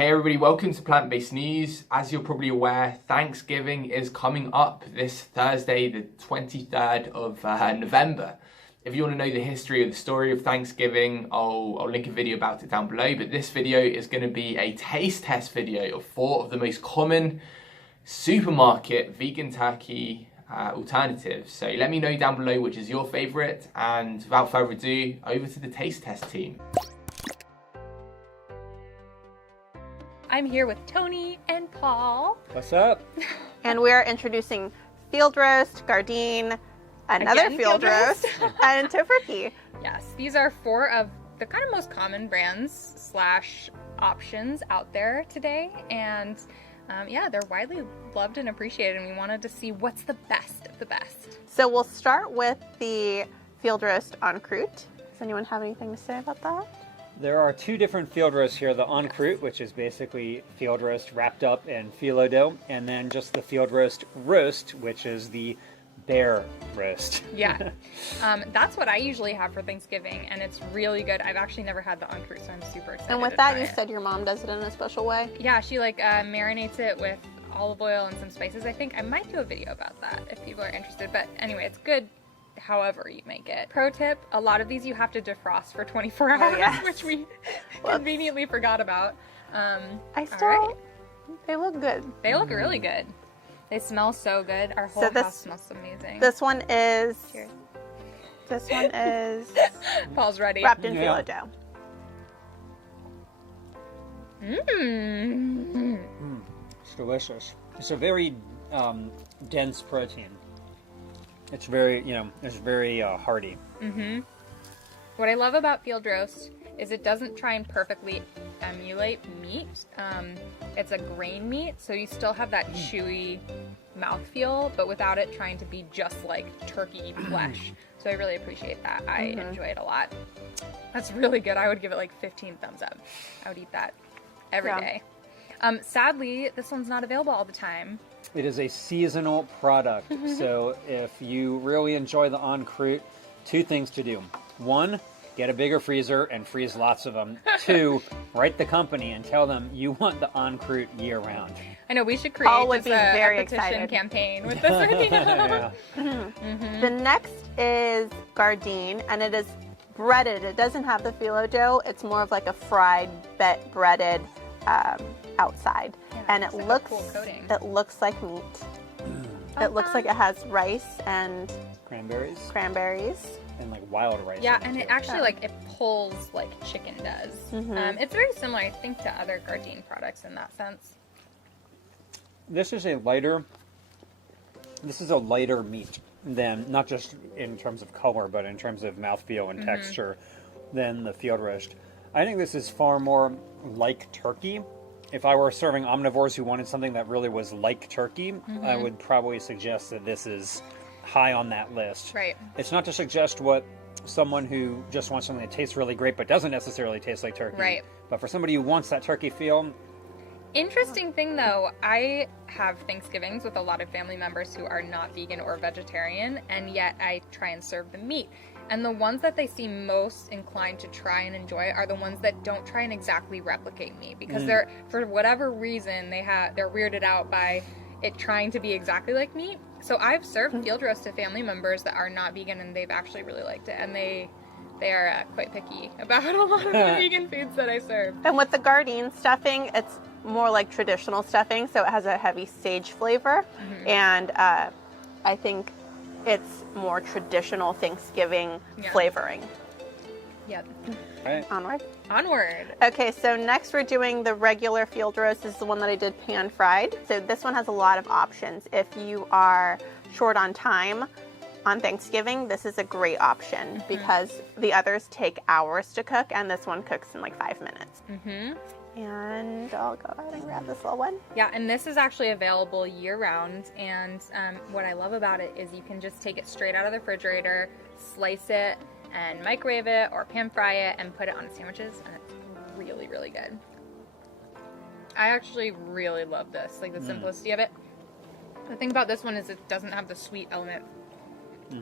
Hey everybody, welcome to Plant-Based News. As you're probably aware, Thanksgiving is coming up this Thursday, the 23rd of November. If you want to know the history of the story of Thanksgiving, I'll link a video about it down below, but this video is going to be a taste test video of 4 of the most common supermarket vegan turkey alternatives. So let me know down below which is your favourite, and without further ado, over to the taste test team. I'm here with Toni and Paul. What's up? And we're introducing Field Roast, Gardein, another Again, Field Roast, and Tofurkey. Yes, these are 4 of the kind of most common brands / options out there today. And yeah, they're widely loved and appreciated, and we wanted to see what's the best of the best. So we'll start with the Field Roast en croûte. Does anyone have anything to say about that? There are 2 different field roasts here. The en croûte, which is basically field roast wrapped up in phyllo dough, and then just the field roast, which is the bear roast. Yeah, that's what I usually have for Thanksgiving, and it's really good. I've actually never had the en croûte, so I'm super excited. And with that, you said your mom does it in a special way? Yeah, she marinates it with olive oil and some spices. I think I might do a video about that if people are interested, but anyway, it's good however you make it. Pro tip, a lot of these you have to defrost for 24 hours, yes. which we conveniently forgot about. They look good. They look really good. They smell so good. Our whole house smells amazing. This one is... Cheers. This one is... Paul's ready. Wrapped in phyllo dough. It's delicious. It's a very dense protein. It's very, it's very hearty. Mm-hmm. What I love about field roast is it doesn't try and perfectly emulate meat. It's a grain meat, so you still have that chewy mouthfeel, but without it trying to be just like turkey flesh. So I really appreciate that. I enjoy it a lot. That's really good. I would give it like 15 thumbs up. I would eat that every day. Sadly, this one's not available all the time. It is a seasonal product, so if you really enjoy the en croûte, 2 things to do. 1, get a bigger freezer and freeze lots of them. 2, write the company and tell them you want the en croûte year-round. I know, we should create Paul would be a very petition excited. campaign with this video. The next is Gardein, and it is breaded. It doesn't have the phyllo dough. It's more of like a fried, breaded outside. Yeah, and it looks cool coating. It looks like meat. It looks like it has rice and cranberries. And like wild rice. Yeah, and it actually it pulls like chicken does. It's very similar, I think, to other Gardein products in that sense. This is a lighter meat than, not just in terms of color, but in terms of mouthfeel and texture than the field roast. I think this is far more like turkey. If I were serving omnivores who wanted something that really was like turkey, I would probably suggest that this is high on that list. Right. It's not to suggest what someone who just wants something that tastes really great but doesn't necessarily taste like turkey. Right. But for somebody who wants that turkey feel... Interesting thing though, I have Thanksgivings with a lot of family members who are not vegan or vegetarian, and yet I try and serve the meat. And the ones that they seem most inclined to try and enjoy are the ones that don't try and exactly replicate meat, because they're, for whatever reason, they're weirded out by it trying to be exactly like meat. So I've served field roast to family members that are not vegan, and they've actually really liked it, and they are quite picky about a lot of the vegan foods that I serve. And with the Gardein stuffing, it's more like traditional stuffing, so it has a heavy sage flavor, and I think it's more traditional Thanksgiving flavoring. Yep. Right. Onward. Okay, so next we're doing the regular field roast. This is the one that I did pan fried. So this one has a lot of options. If you are short on time on Thanksgiving, this is a great option because the others take hours to cook, and this one cooks in like 5 minutes. And I'll go ahead and grab this little one. Yeah, and this is actually available year-round, and what I love about it is you can just take it straight out of the refrigerator, slice it, and microwave it or pan fry it and put it on sandwiches, and it's really, really good. I actually really love this, like the simplicity of it. The thing about this one is it doesn't have the sweet element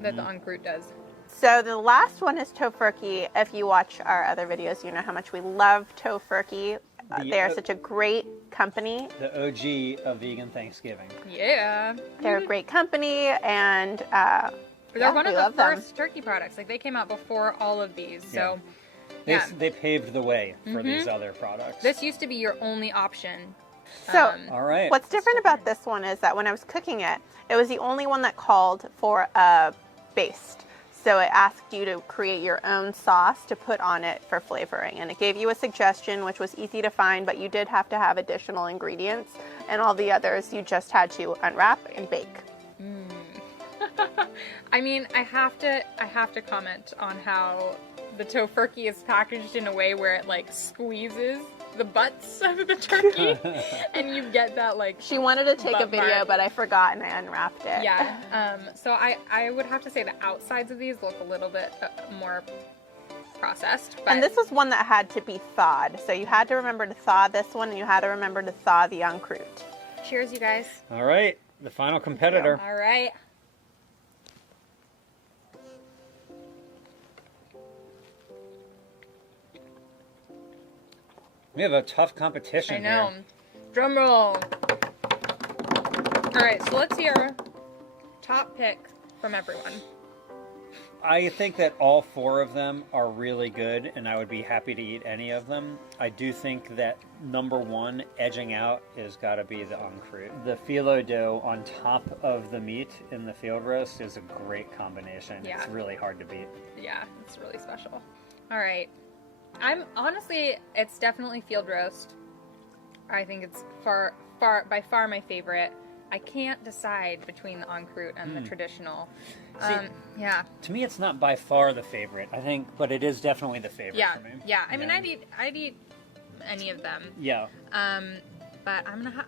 that the en croûte does. So the last one is Tofurkey. If you watch our other videos, you know how much we love Tofurkey. They are such a great company. The OG of vegan Thanksgiving. Yeah. They're a great company, and They're one of we the love them. first turkey products. Like, they came out before all of these. So, They paved the way for these other products. this used to be your only option. So, All right. what's different about this one is that when I was cooking it, it was the only one that called for a baste. So it asked you to create your own sauce to put on it for flavoring. And it gave you a suggestion, which was easy to find, but you did have to have additional ingredients. And all the others, you just had to unwrap and bake. I mean, I have to comment on how the Tofurkey is packaged in a way where it like squeezes the butts of the turkey, and you get that like. She wanted to take a butt video, mark. but I forgot and I unwrapped it. Yeah. So I would have to say the outsides of these look a little bit more processed. But And this was one that had to be thawed. So you had to remember to thaw this one, and you had to remember to thaw the en croûte. cheers, you guys. All right. The final competitor. All right. We have a tough competition I know. here. Drum roll. All right, so let's hear top pick from everyone. I think that all four of them are really good, and I would be happy to eat any of them. I do think that number one, edging out, is got to be the en croûte. The phyllo dough on top of the meat in the field roast is a great combination. Yeah. It's really hard to beat. Yeah, it's really special. All right. It's definitely field roast. I think it's by far my favorite. I can't decide between the en croûte and the traditional. Yeah. To me, it's not by far the favorite, I think, but it is definitely the favorite Yeah. for me. Yeah. I mean, I'd eat any of them. Yeah. But I'm gonna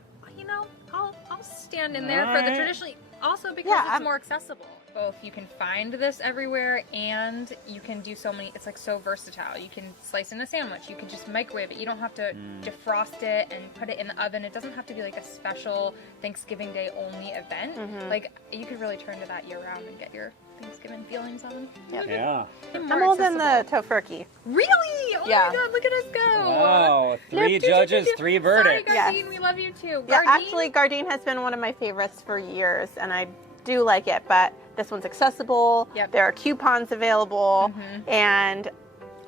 I'll stand in there for the Alright. traditionally. Also because it's more accessible. Both you can find this everywhere, and you can do so many. It's like so versatile. You can slice in a sandwich. You can just microwave it. You don't have to defrost it and put it in the oven. It doesn't have to be like a special Thanksgiving Day only event. Like you could really turn to that year round and get your Thanksgiving feelings on. Yep. Yeah. I'm all in the Tofurkey. Really? Oh Yeah. my God! Look at us go! Wow. 3 Look, judges, 3 verdicts. Sorry, Yes. Gardein, we love you too. Yeah, Gardein? actually, Gardein has been one of my favorites for years, and I do like it, but this one's accessible. Yep. There are coupons available, and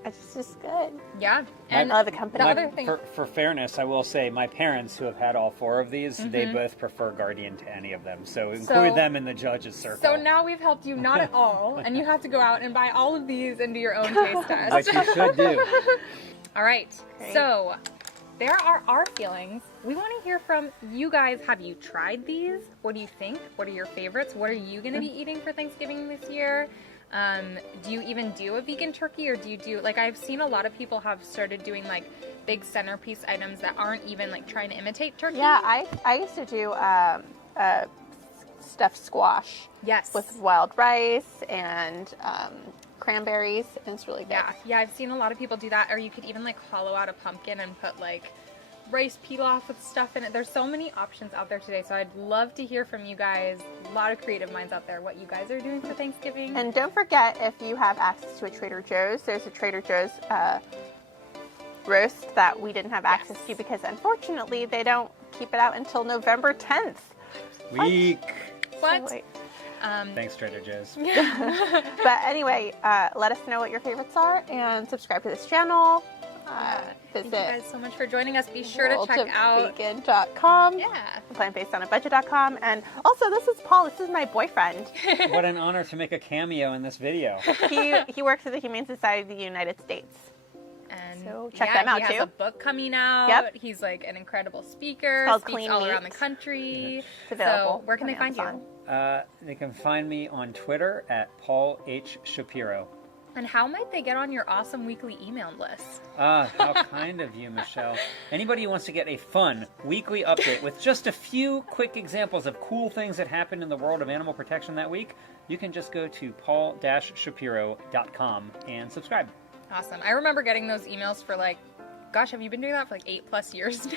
it's just good. Yeah. I And love the company. the other thing. For fairness, I will say my parents, who have had all 4 of these, they both prefer Gardein to any of them. So include them in the judges' circle. So now we've helped you not at all, and you have to go out and buy all of these and do your own taste test. Like you should do. All right. Great. So there are our feelings. We want to hear from you guys. Have you tried these? What do you think? What are your favorites? What are you going to be eating for Thanksgiving this year? Do you even do a vegan turkey, or do you do, like, I've seen a lot of people have started doing like big centerpiece items that aren't even like trying to imitate turkey. Yeah, I used to do stuffed squash Yes. with wild rice and cranberries, and it's really good. Yeah, I've seen a lot of people do that. Or you could even like hollow out a pumpkin and put like rice pilaf with stuff in it. There's so many options out there today, so I'd love to hear from you guys. A lot of creative minds out there, what you guys are doing for Thanksgiving. And don't forget, if you have access to a Trader Joe's, there's a Trader Joe's roast that we didn't have access to because unfortunately they don't keep it out until November 10th. Weak. What? So wait. Thanks, Trader Joe's. But anyway, let us know what your favorites are and subscribe to this channel. Thank Visit you guys so much for joining us. Be sure to check out. vegan.com, Yeah. plantbasedonabudget.com, and also this is Paul. This is my boyfriend. What an honor to make a cameo in this video. He works at the Humane Society of the United States. And So check them out, he has too. a book coming out. Yep. He's like an incredible speaker. It's called Speaks Clean all Meat. around the country. It's available So where can they on find you? Amazon. They can find me on Twitter at Paul H. Shapiro. And how might they get on your awesome weekly email list? Ah, how kind of you, Michelle. Anybody who wants to get a fun weekly update with just a few quick examples of cool things that happened in the world of animal protection that week, you can just go to paul-shapiro.com and subscribe. Awesome. I remember getting those emails for like, gosh, have you been doing that for like 8+ years now?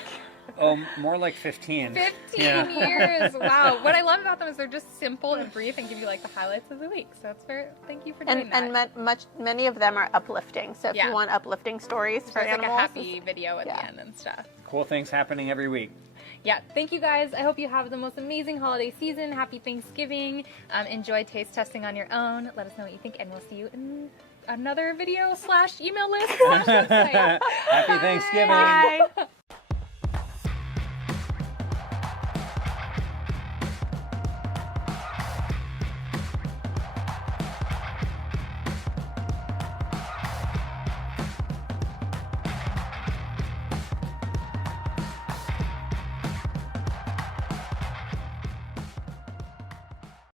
Oh, more like 15. 15 years. Wow. What I love about them is they're just simple and brief and give you like the highlights of the week. So it's very, thank you for doing that. And many of them are uplifting. So if Yeah. you want uplifting stories for There's animals, like a happy video at yeah. the end and stuff. Cool things happening every week. Yeah, thank you guys. I hope you have the most amazing holiday season. Happy Thanksgiving. Enjoy taste testing on your own. Let us know what you think, and we'll see you in another video / email list / website. Happy Thanksgiving. Bye.